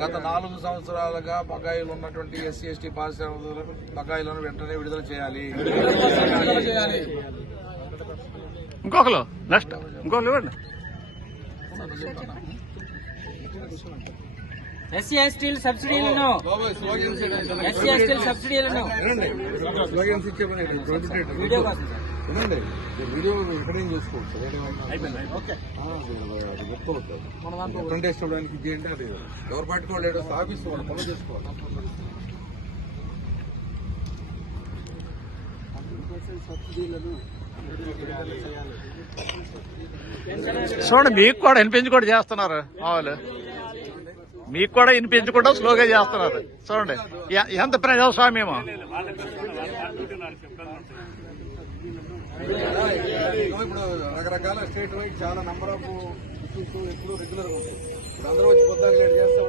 గత 4 సంవత్సరాలుగా బకాయిలు ఉన్నటువంటి ఎస్సీ ఎస్టీ పారిశ్రామిక బకాయిలను వెంటనే విడుదల చేయాలి. ఇంకొకరు నెక్స్ట్ ఇంకొకరు ఇవ్వండి. ఎస్సీ ఎస్టీల సబ్సిడీలను ఎస్సీ ఎస్టీల సబ్సిడీలను వీడియో కోసం వీడియో ఎక్కడేం చూసుకోవచ్చు. ఫ్రంట్ వేసుకోవడానికి ఇదేంటి అది ఎవరు పట్టుకోలేడు ఆఫీస్ వాళ్ళు పనులు చేసుకోవాలి. చూడండి మీకు కూడా వినిపించుకుంటూ చేస్తున్నారు వాళ్ళు, మీకు కూడా వినిపించకుండా స్లోగా చేస్తున్నారు. చూడండి ఎంత ప్రజాస్వామ్యమో. ఇప్పుడు రకరకాల స్టేట్ వైడ్ చాలా నంబర్ ఆఫ్ ఇష్యూస్ ఎప్పుడు రెగ్యులర్ గా ఉంటాయి. ఇప్పుడు అందరూ వచ్చి పొద్దుగా లేట్ చేస్తే